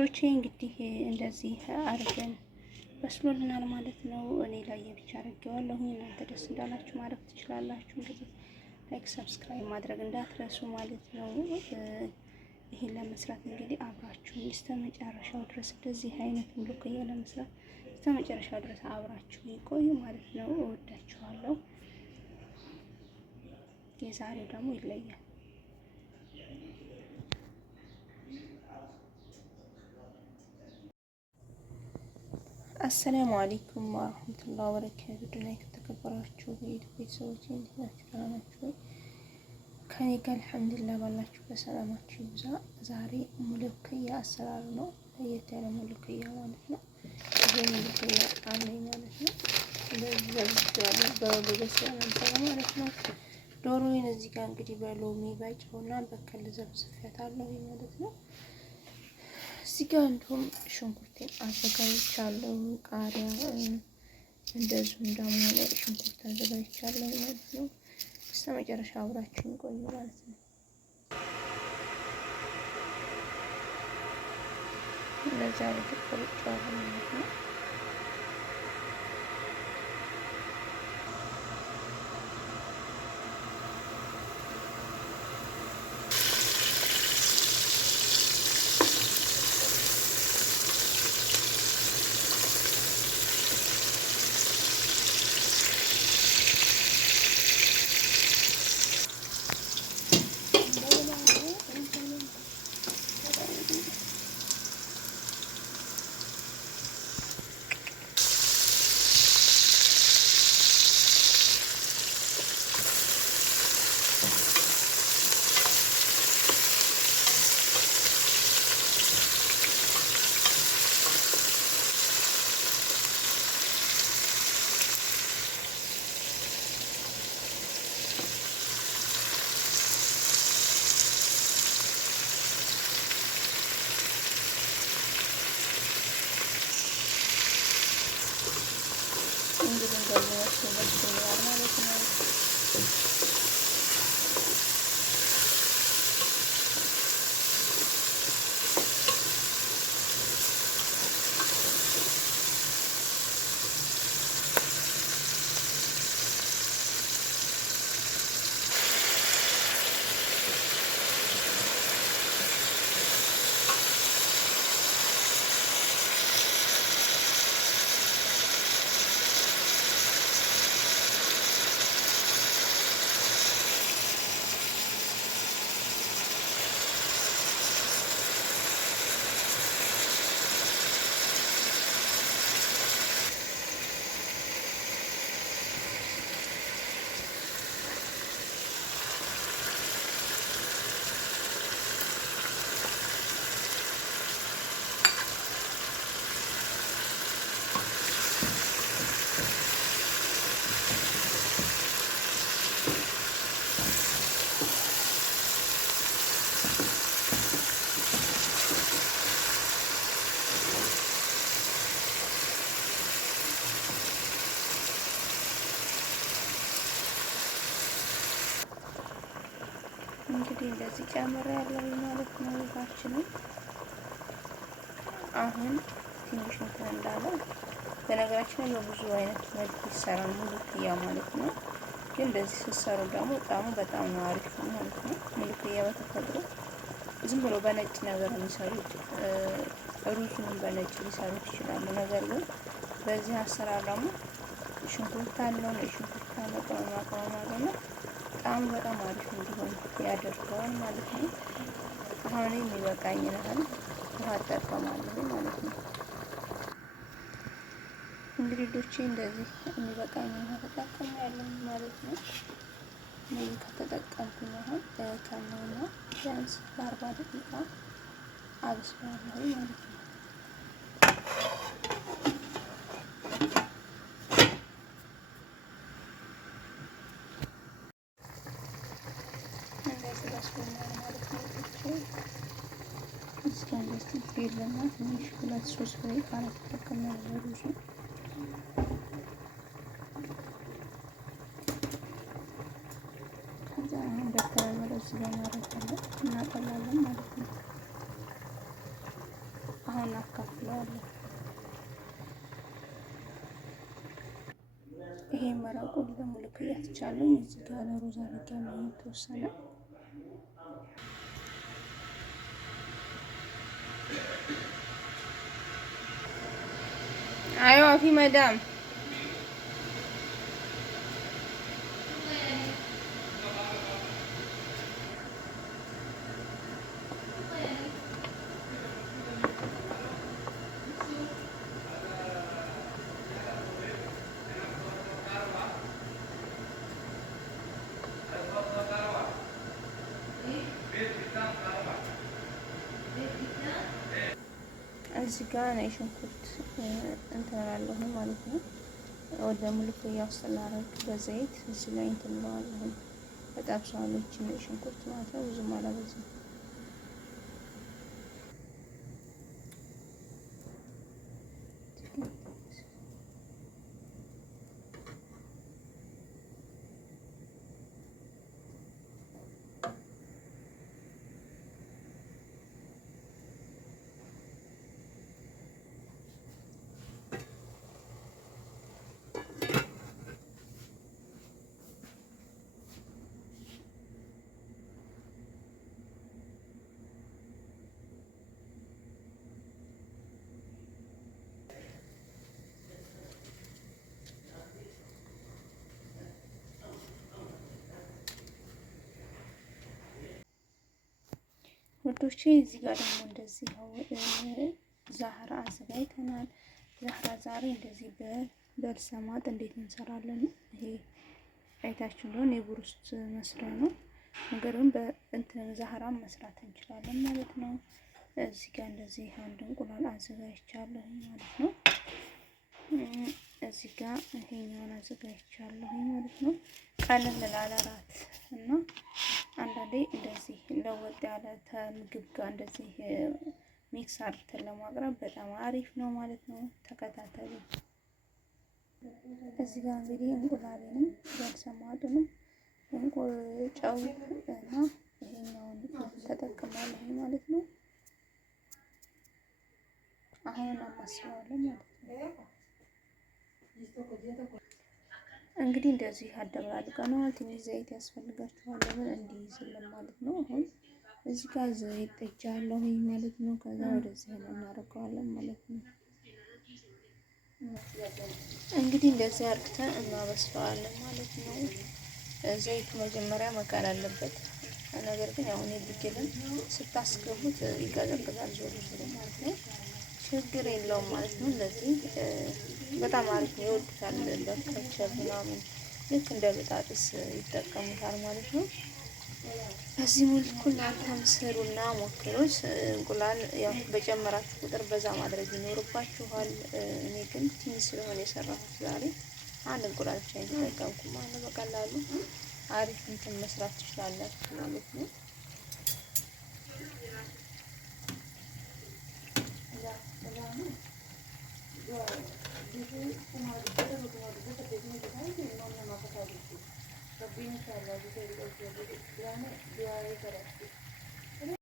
ውዶቼ እንግዲህ እንደዚህ አርገን በስሎልናል ማለት ነው። እኔ ላይ ብቻ አድርጌዋለሁ። እናንተ ደስ እንዳላችሁ ማድረግ ትችላላችሁ። እንግዲህ ላይክ ሰብስክራይብ ማድረግ እንዳትረሱ ማለት ነው። ይሄን ለመስራት እንግዲህ አብራችሁ እስከ መጨረሻው ድረስ እንደዚህ አይነት ሙሉክያ ለመስራት እስከ መጨረሻው ድረስ አብራችሁ ይቆዩ ማለት ነው። እወዳችኋለሁ። የዛሬው ደግሞ ይለያል። አሰላሙ አለይኩም ወራህመቱላሂ ወበረካቱ። ድና የተከበራችሁ ቤተሰቦች እንዴት ናችሁ? ደህና ናችሁ ወይ? ከኔ ጋር አልሐምዱሊላህ ባላችሁ በሰላማችሁ ይብዛ። ዛሬ ሙሉክያ አሰራር ነው። ለየት ያለ ሙሉክያ ማለት ነው። ይሄ ሙሉክያ አለኝ ማለት ነው። እንደዚህ ዘብቻለሁ በበሰለ መንገድ ማለት ነው። ዶሮዬን እዚህ ጋር እንግዲህ በሎሚ በጨውና በከል ዘብዝፌያታለሁ ማለት ነው። እዚህ ጋር እንዲሁም ሽንኩርቴን አዘጋጅቻለሁ። ቃሪያ እንደዚሁም ደግሞ ሽንኩርት አዘጋጅቻለሁ ማለት ነው። እስከ መጨረሻ አብራችሁን ቆዩ ማለት ነው። እንደዛ አድርጌ ቆርጬዋለሁ ማለት ነው። እንግዲህ እንደዚህ ጨምሬያለሁ ማለት ነው። ውሃችንን አሁን ትንሽ እንትን እንዳለ በነገራችን ላይ በብዙ አይነት መልክ ይሰራል ሙሉክያ ማለት ነው። ግን እንደዚህ ስትሰሩ ደግሞ ጣዕሙ በጣም ነው አሪፍ ማለት ነው። ሙሉክያ በተፈጥሮ ዝም ብሎ በነጭ ነገር የሚሰሩት ሩዙን በነጭ ሊሰሩት ይችላሉ። ነገር ግን በዚህ አሰራር ደግሞ ሽንኩርት አለው ሽንኩርት አለው ቅመማ ቅመም አለው ጣዕሙ በጣም አሪፍ እንዲሆን ያደርገዋል ማለት ነው። አሁን የሚበቃኝ ያህል ውሃ እጠቀማለሁ ማለት ነው። እንግዲህ ዶቼ እንደዚህ የሚበቃኝ ውሃ ተጠቅሜያለሁ ማለት ነው። ምን ከተጠቀምኩኝ አሁን ከነውና ቢያንስ ለ40 ደቂቃ አብስላለሁ ማለት ነው። ፊልና ትንሽ 2-3 ፍሬ ቃሪያ ተጠቅሜያለሁ። ሩዙ ከዛ አሁን በተለመደው ስጋ እናደርጋለን እናጠላለን ማለት ነው። አሁን አካፍለዋለሁ። ይሄ መረቁ ለሙልክ እያትቻለኝ እዚህ ጋር ለሩዝ አድርጌያለሁ የተወሰነ ايوه في مدام እዚህ ጋር ነው ሽንኩርት እንትን እላለሁ ማለት ነው። ወደ ሙልኮያ ውስጥ ላደርግ በዘይት እዚህ ላይ እንትን እለዋለሁ እጠብሰዋለሁ። ሽንኩርት ማለት ነው ብዙም አላበዛም። ውዶቼ እዚህ ጋር ደግሞ እንደዚህ ዛህራ አዘጋጅተናል። ዛህራ ዛሬ እንደዚህ በልሰማጥ እንዴት እንሰራለን? ይሄ አይታችሁ እንደሆነ የብሩስት መስሪያ ነው። ነገር ግን በእንትን ዛህራም መስራት እንችላለን ማለት ነው። እዚህ ጋር እንደዚህ አንድ እንቁላል አዘጋጅቻለሁ ማለት ነው። እዚህ ጋር ይሄኛውን አዘጋጅቻለሁ ማለት ነው። ቀለል ላለ እራት እና አንዳንዴ እንደዚህ ለወጥ ያለ ከምግብ ጋር እንደዚህ ሚክስ አድርገን ለማቅረብ በጣም አሪፍ ነው ማለት ነው። ተከታተሉ። እዚህ ጋር እንግዲህ እንቁላሌንም ያልሰማጡንም ጨው እና ይሄኛውን ተጠቅማለሁ ማለት ነው። አሁን አማስለዋለሁ ማለት ነው። እንግዲህ እንደዚህ አደባልቀነዋል። ትንሽ ዘይት ያስፈልጋችኋል ለምን እንዲይዝልን ማለት ነው። አሁን እዚህ ጋር ዘይት ጥጃለሁ ማለት ነው። ከዛ ወደዚህ እናደርገዋለን ማለት ነው። እንግዲህ እንደዚህ አድርገን እናበስለዋለን ማለት ነው። ዘይቱ መጀመሪያ መጋል አለበት። ነገር ግን ያው እኔ ብግልን ስታስገቡት ይቀዘቅዛል ዞሮ ዞሮ ማለት ነው። ችግር የለውም ማለት ነው። እንደዚህ በጣም አሪፍ ነው፣ ይወዱታል። በከቸብ ምናምን ልክ እንደ በጣጥስ ይጠቀሙታል ማለት ነው። በዚህ መልኩ እናንተም ስሩና ሞክሩት። እንቁላል ያው በጨመራችሁ ቁጥር በዛ ማድረግ ይኖርባችኋል። እኔ ግን ትንሽ ስለሆነ የሰራሁት ዛሬ አንድ እንቁላል ብቻ የተጠቀምኩ ማለት ነው። በቀላሉ አሪፍ እንትን መስራት ትችላላችሁ ማለት ነው።